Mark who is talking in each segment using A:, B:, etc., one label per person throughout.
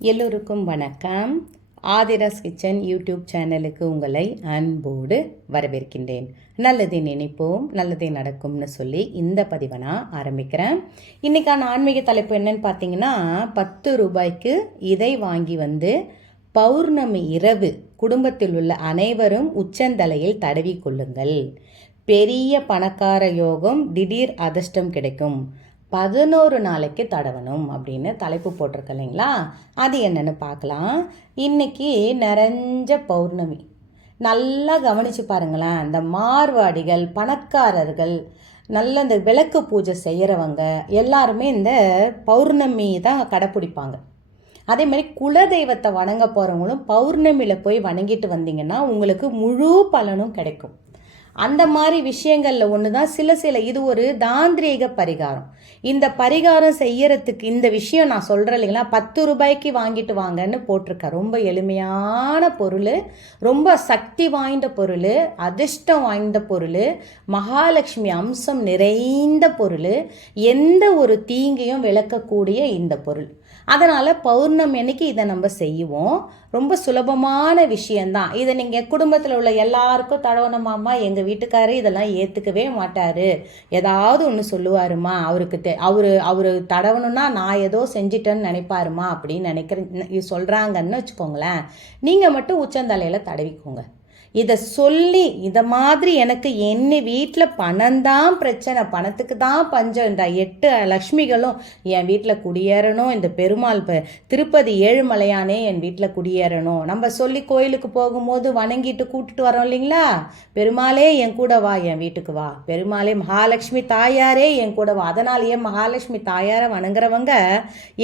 A: எல்லோருக்கும் வணக்கம். Aadhira's kitchen YouTube சேனலுக்கு உங்களை அன்போடு வரவேற்கின்றேன். நல்லதை நினைப்போம் நல்லதே நடக்கும்னு சொல்லி இந்த பதிவை நான் ஆரம்பிக்கிறேன். இன்றைக்கான ஆன்மீக தலைப்பு என்னன்னு பார்த்தீங்கன்னா பத்து ரூபாய்க்கு இதை வாங்கி வந்து பௌர்ணமி இரவு குடும்பத்தில் உள்ள அனைவரும் உச்சந்தலையில் தடவி கொள்ளுங்கள். பெரிய பணக்கார யோகம் திடீர் அதிர்ஷ்டம் கிடைக்கும். பதினோரு நாளைக்கு தடவணும் அப்படின்னு தலைப்பு போட்டிருக்க இல்லைங்களா? அது என்னன்னு பார்க்கலாம். இன்னைக்கு நிறைஞ்ச பௌர்ணமி. நல்லா கவனிச்சு பாருங்களேன். இந்த மார்வாடிகள் பணக்காரர்கள் நல்ல இந்த விளக்கு பூஜை செய்கிறவங்க எல்லாருமே இந்த பௌர்ணமி தான் கடைப்பிடிப்பாங்க. அதே மாதிரி குலதெய்வத்தை வணங்க போகிறவங்களும் பௌர்ணமியில் போய் வணங்கிட்டு வந்தீங்கன்னா உங்களுக்கு முழு பலனும் கிடைக்கும். அந்த மாதிரி விஷயங்களில் ஒன்று தான் சில சில இது ஒரு தாந்திரீக பரிகாரம். இந்த பரிகாரம் செய்யறதுக்கு இந்த விஷயம் நான் சொல்கிறேன் இல்லைங்களா? பத்து ரூபாய்க்கு வாங்கிட்டு வாங்கன்னு போட்டிருக்கேன் ரொம்ப எளிமையான பொருள் ரொம்ப சக்தி வாய்ந்த பொருள் அதிர்ஷ்டம் வாய்ந்த பொருள் மகாலட்சுமி அம்சம் நிறைந்த பொருள் எந்த ஒரு தீங்கையும் விளக்கக்கூடிய இந்த பொருள். அதனால் பௌர்ணமி அன்னைக்கு இதை நம்ம செய்வோம். ரொம்ப சுலபமான விஷயந்தான் இதை நீங்கள் குடும்பத்தில் உள்ள எல்லாருக்கும் தடவணுமாம்மா எங்கள் வீட்டுக்காரரு இதெல்லாம் ஏற்றுக்கவே மாட்டார். ஏதாவது ஒன்று சொல்லுவாருமா? அவருக்கு தே அவர் அவர் தடவணும்னா நான் ஏதோ செஞ்சிட்டேன்னு நினைப்பாருமா அப்படின்னு நினைக்கிற சொல்கிறாங்கன்னு வச்சுக்கோங்களேன். நீங்கள் மட்டும் உச்சந்தலையில் தடவிக்கோங்க. இதை சொல்லி இதை மாதிரி எனக்கு என்ன வீட்டில் பணம் தான் பிரச்சனை. பணத்துக்கு தான் பஞ்சம். இந்த எட்டு லக்ஷ்மிகளும் என் வீட்டில் குடியேறணும். இந்த பெருமாள் இப்போ திருப்பதி ஏழுமலையானே என் வீட்டில் குடியேறணும். நம்ம சொல்லி கோயிலுக்கு போகும்போது வணங்கிட்டு கூட்டிட்டு வரோம் இல்லைங்களா? பெருமாளே என் கூட வா என் வீட்டுக்கு வா. பெருமாளே மகாலட்சுமி தாயாரே என் கூட வா. அதனாலேயே மகாலட்சுமி தாயாரை வணங்குறவங்க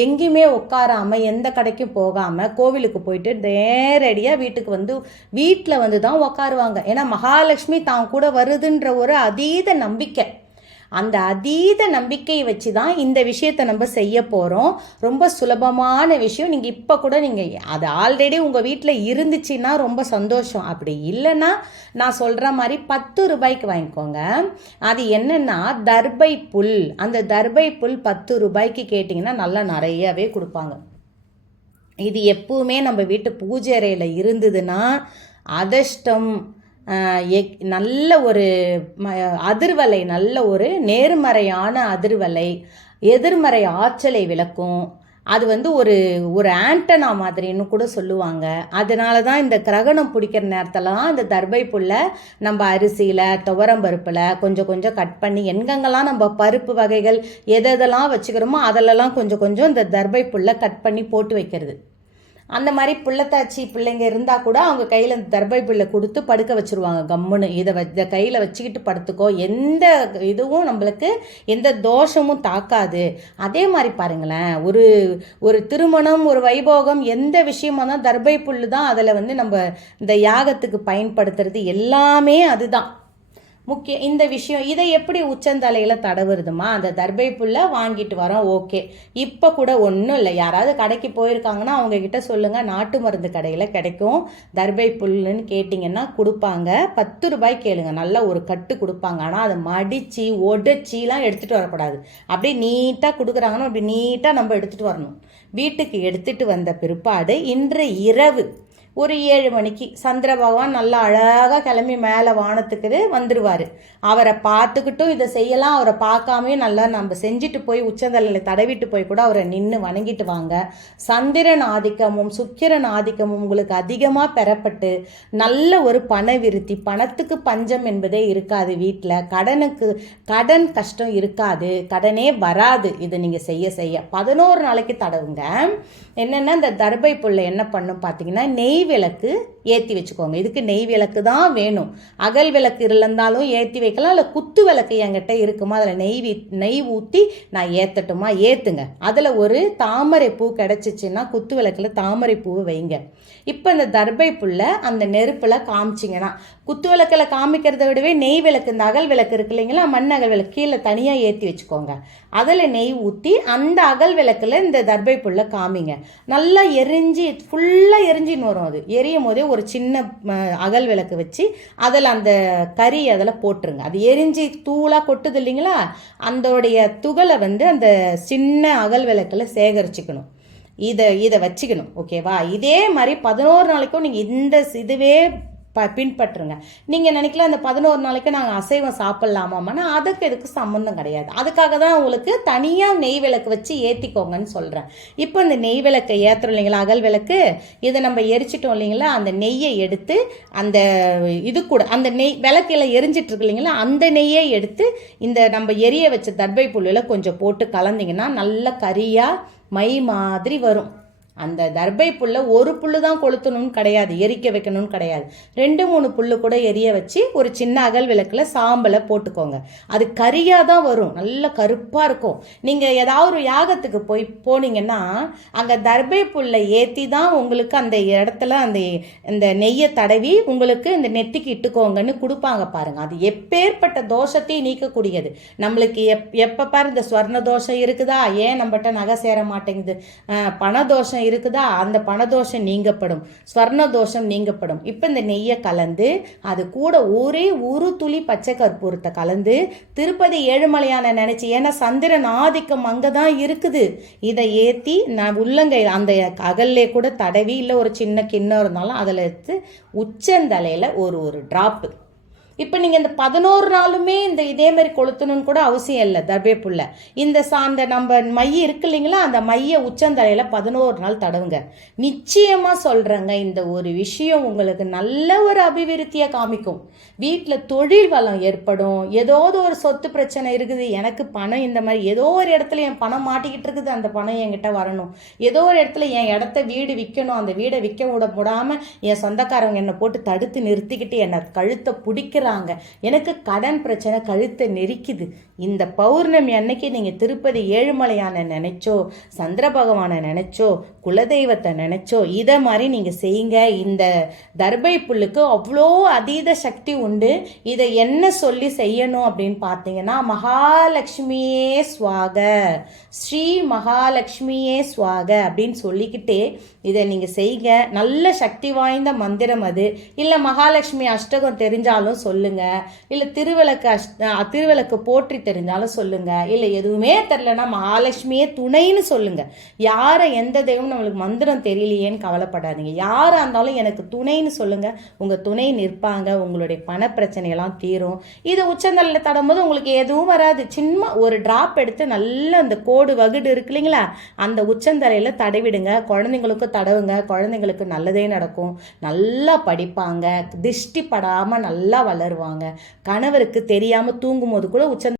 A: எங்கேயுமே உட்காராமல் எந்த கடைக்கும் போகாமல் கோவிலுக்கு போயிட்டு நேரடியாக வீட்டுக்கு வந்து வீட்டில் வந்து தான் உக்காருவாங்க. ஏன்னா மகாலட்சுமி தான் கூட வருதுன்ற ஒரு அதீத நம்பிக்கை. அந்த அதீத நம்பிக்கையை வச்சு தான் இந்த விஷயத்தை நம்ம செய்ய போகிறோம் ரொம்ப சுலபமான விஷயம். நீங்கள் இப்போ கூட நீங்கள் அது ஆல்ரெடி உங்கள் வீட்டில் இருந்துச்சுன்னா ரொம்ப சந்தோஷம். அப்படி இல்லைன்னா நான் சொல்கிற மாதிரி பத்து ரூபாய்க்கு வாங்கிக்கோங்க. அது என்னென்னா தர்பை புல். அந்த தர்பை புல் பத்து ரூபாய்க்கு கேட்டிங்கன்னா நல்லா நிறையவே கொடுப்பாங்க. இது எப்பவுமே நம்ம வீட்டு பூஜை அறையில் இருந்ததுன்னா அதிர்ஷ்டம் எக் நல்ல ஒரு ம அதிர்வலை நல்ல ஒரு நேர்மறையான அதிர்வலை எதிர்மறை ஆற்றலை விளக்கும். அது வந்து ஒரு ஒரு ஆண்டனா மாதிரின்னு கூட சொல்லுவாங்க. அதனால தான் இந்த கிரகணம் பிடிக்கிற நேரத்தெல்லாம் இந்த தர்பை புல்லை நம்ம அரிசியில் துவரம் பருப்பில் கொஞ்சம் கொஞ்சம் கட் பண்ணி எங்கெங்கெல்லாம் நம்ம பருப்பு வகைகள் எதெல்லாம் வச்சுக்கிறோமோ அதிலெல்லாம் கொஞ்சம் கொஞ்சம் இந்த தர்பை புல்லை கட் பண்ணி போட்டு வைக்கிறது. அந்த மாதிரி பிள்ளத்தாச்சி பிள்ளைங்க இருந்தால் கூட அவங்க கையில் இந்த தர்பை பிள்ளை கொடுத்து படுக்க வச்சுருவாங்க கம்முன்னு. இதை வ இதை கையில் வச்சுக்கிட்டு படுத்துக்கோ. எந்த இதுவும் நம்மளுக்கு எந்த தோஷமும் தாக்காது. அதே மாதிரி பாருங்களேன் ஒரு ஒரு திருமணம் ஒரு வைபோகம் எந்த விஷயமா தான் தர்பை புல் தான் அதில் வந்து நம்ம இந்த யாகத்துக்கு பயன்படுத்துறது. எல்லாமே அதுதான். முக்கிய இந்த விஷயம் இதை எப்படி உச்சந்தலையில் தடவுறதுமா? அந்த தர்பை புல்லை வாங்கிட்டு வரோம் ஓகே. இப்போ கூட ஒன்றும் இல்லை. யாராவது கடைக்கு போயிருக்காங்கன்னா அவங்கக்கிட்ட சொல்லுங்கள் நாட்டு மருந்து கடையில் கிடைக்கும். தர்பை புல்லுன்னு கேட்டிங்கன்னா கொடுப்பாங்க. பத்து ரூபாய் கேளுங்க. நல்லா ஒரு கட்டு கொடுப்பாங்க. ஆனால் அதை மடித்து ஒடைச்சிலாம் எடுத்துகிட்டு வரக்கூடாது. அப்படியே நீட்டாக கொடுக்குறாங்கன்னா அப்படி நீட்டாக நம்ம எடுத்துகிட்டு வரணும். வீட்டுக்கு எடுத்துகிட்டு வந்த பிற்பாடு இன்று இரவு ஒரு ஏழு மணிக்கு சந்திர பகவான் நல்லா அழகாக கிளம்பி மேலே வானத்துக்கு வந்துடுவார் அவரை பார்த்துக்கிட்டும் இதை செய்யலாம் அவரை பார்க்காமே நல்லா நம்ம செஞ்சுட்டு போய் உச்சந்தலையில் தடவிட்டு போய் கூட அவரை நின்று வணங்கிட்டு வாங்க. சந்திரன் ஆதிக்கமும் சுக்கிரன் ஆதிக்கமும் உங்களுக்கு அதிகமாக பெறப்பட்டு நல்ல ஒரு பண விருத்தி பணத்துக்கு பஞ்சம் என்பதே இருக்காது வீட்டில் கடனுக்கு கடன் கஷ்டம் இருக்காது கடனே வராது. இதை நீங்கள் செய்ய செய்ய. பதினோரு நாளைக்கு தடவுங்க. என்னென்னா இந்த தர்பை புல்லை என்ன பண்ணும் பார்த்தீங்கன்னா நெய் விளக்கு ஏற்றி வச்சுக்கோங்க. இதுக்கு நெய் விளக்கு தான் வேணும். அகல் விளக்கு இருந்தாலும் ஏற்றி வைக்கலாம் இல்லை குத்து விளக்கு என்கிட்ட இருக்குமா? அதில் நெய் வீ நெய் ஊற்றி நான் ஏற்றட்டுமா ஏற்றுங்க அதில் ஒரு தாமரை பூ கிடச்சிச்சின்னா குத்து விளக்கில் தாமரை பூவை வைங்க. இப்போ இந்த தர்பை புல்லை அந்த நெருப்பில் காமிச்சிங்கன்னா குத்து விளக்கில் காமிக்கிறத விடவே நெய் விளக்கு இந்த அகல் விளக்கு இருக்கு இல்லைங்களா? மண் அகல் விளக்கு. கீழே தனியாக ஏற்றி வச்சுக்கோங்க. அதில் நெய் ஊற்றி அந்த அகல் விளக்கில் இந்த தர்பை புல்லை காமிங்க. நல்லா எரிஞ்சு ஃபுல்லாக எரிஞ்சின்னு வரும் அது. எரியும் போதே ஒரு சின்ன அகல் விளக்கு வச்சு அதில் அந்த கறி அதில் போட்டுருங்க. அது எரிஞ்சு தூளாக கொட்டுது இல்லைங்களா? அதோடைய துகளை வந்து அந்த சின்ன அகல் விளக்கில் சேகரிச்சுக்கணும். இதை இதை வச்சுக்கணும். ஓகேவா? இதே மாதிரி பதினோரு நாளைக்கும் நீங்கள் இந்த இதுவே ப பின்பற்றுங்க. நீங்கள் நினைக்கல அந்த பதினோரு நாளைக்கு நாங்கள் அசைவம் சாப்பிட்லாமாம்னா அதுக்கு இதுக்கு சம்மந்தம் கிடையாது. அதுக்காக தான் உங்களுக்கு தனியாக நெய் விளக்கு வச்சு ஏற்றிக்கோங்கன்னு சொல்கிறேன் இப்போ இந்த நெய் விளக்கை ஏற்றுறோம் இல்லைங்களா? அகல் விளக்கு. இதை நம்ம எரிச்சிட்டோம் இல்லைங்களா? அந்த நெய்யை எடுத்து அந்த இது கூட அந்த நெய் விளக்கில் எரிஞ்சிட்ருக்கு இல்லைங்களா? அந்த நெய்யை எடுத்து இந்த நம்ம எரிய வச்ச தர்பை புல்லில் கொஞ்சம் போட்டு கலந்தீங்கன்னா நல்ல கறியாக மை மாதிரி வரும். அந்த தர்பை புல்லை ஒரு புல்லு தான் கொளுத்தணும்னு கிடையாது எரிக்க வைக்கணும்னு கிடையாது. ரெண்டு மூணு புல்லு கூட எரிய வச்சு ஒரு சின்ன அகல் விளக்கில் சாம்பலை போட்டுக்கோங்க. அது கரியாக தான் வரும் நல்ல கருப்பாக இருக்கும். நீங்கள் ஏதாவது ஒரு யாகத்துக்கு போய் போனீங்கன்னா அங்கே தர்பை புல்லை ஏற்றி தான் உங்களுக்கு அந்த இடத்துல அந்த இந்த நெய்யை தடவி உங்களுக்கு இந்த நெத்திக்கு இட்டுக்கோங்கன்னு கொடுப்பாங்க பாருங்கள் அது எப்பேற்பட்ட தோஷத்தையும் நீக்கக்கூடியது. நம்மளுக்கு எப் எப்போ பாரு இந்த ஸ்வர்ண தோஷம் இருக்குதா? ஏன் நம்மகிட்ட நகை சேர மாட்டேங்குது? பண தோஷம் இருக்குதா? அந்த பணதோஷம் நீங்கப்படும். ஸ்வர்ண தோஷம் நீங்கப்படும். இப்போ இந்த நெய்யை கலந்து அது கூட ஒரே ஒரு துளி பச்சை கற்பூரத்தை கலந்து திருப்பதி ஏழுமலையான நினச்சி ஏன்னா சந்திரன் ஆதிக்கம் அங்கே தான் இருக்குது. இதை ஏற்றி நான் உள்ளங்கை அந்த அகல்லே கூட தடவி இல்லை ஒரு சின்ன கிண்ணம் இருந்தாலும் அதில் எடுத்து உச்சந்தலையில் ஒரு ஒரு ட்ராப்பு இப்போ நீங்கள் இந்த பதினோரு நாளுமே இந்த இதே மாதிரி கொளுத்தணும்னு கூட அவசியம் இல்லை தர்பேப்புள்ள. இந்த சாந்த நம்ம மை இருக்கு இல்லைங்களா அந்த மைய உச்சந்தலையில் பதினோரு நாள் தடவுங்க. நிச்சயமாக சொல்கிறேங்க இந்த ஒரு விஷயம் உங்களுக்கு நல்ல ஒரு அபிவிருத்தியை காமிக்கும். வீட்டில் தொழில் வளம் ஏற்படும் ஏதாவது ஒரு சொத்து பிரச்சனை இருக்குது எனக்கு பணம் இந்த மாதிரி ஏதோ ஒரு இடத்துல என் பணம் மாட்டிக்கிட்டு இருக்குது அந்த பணம் என்கிட்ட வரணும். ஏதோ ஒரு இடத்துல என் இடத்த வீடு விற்கணும் அந்த வீடை விற்க விட போடாமல் என் சொந்தக்காரவங்க என்னை போட்டு தடுத்து நிறுத்திக்கிட்டு என்னை கழுத்தை பிடிக்கிறாங்க எனக்கு கடன் பிரச்சனை கழுத்தை நெரிக்குது. இந்த பௌர்ணமி அன்னைக்கு நீங்கள் திருப்பதி ஏழுமலையான நினைச்சோ சந்திர பகவானை நினைச்சோ குலதெய்வத்தை நினைச்சோ இதை மாதிரி நீங்கள் செய்யுங்க. இந்த தர்பை புல்லுக்கு அவ்வளோ அதீத சக்தி உண்டு. இதை என்ன சொல்லி செய்யணும் அப்படின்னு பார்த்தீங்கன்னா மகாலட்சுமியே சுவாக ஸ்ரீ மகாலட்சுமியே சுவாக அப்படின்னு சொல்லிக்கிட்டே இதை நீங்கள் செய்யுங்க. நல்ல சக்தி வாய்ந்த மந்திரம் அது. இல்லை மகாலட்சுமி அஷ்டகம் தெரிஞ்சாலும் சொல்லுங்கள் இல்லை திருவிளக்கு அஷ் திருவிளக்கு போற்றி தெரிஞ்சாலும் சொல்லுங்கள் இல்லை எதுவுமே தெரிலனா மகாலட்சுமியே துணைன்னு சொல்லுங்கள் யாரை எந்த தெய்வம் நம்மளுக்கு மந்திரம் தெரியலையேன்னு கவலைப்படாதீங்க. யாராக இருந்தாலும் எனக்கு துணைன்னு சொல்லுங்கள் உங்கள் துணை நிற்பாங்க. உங்களுடைய பண பிரச்சனையெல்லாம் தீரும். இது உச்சந்தலில் தடும்போது உங்களுக்கு எதுவும் வராது. சின்ன ஒரு ட்ராப் எடுத்து நல்ல அந்த கோடு வகுடு இருக்கு இல்லைங்களா? அந்த உச்சந்தலையில் தடவிடுங்க. குழந்தைங்களுக்கும் தடவுங்க. குழந்தைங்களுக்கு நல்லதே நடக்கும். நல்லா படிப்பாங்க. திஷ்டி படாமல் நல்லா வளருவாங்க. கணவருக்கு தெரியாமல் தூங்கும்போது கூட உச்ச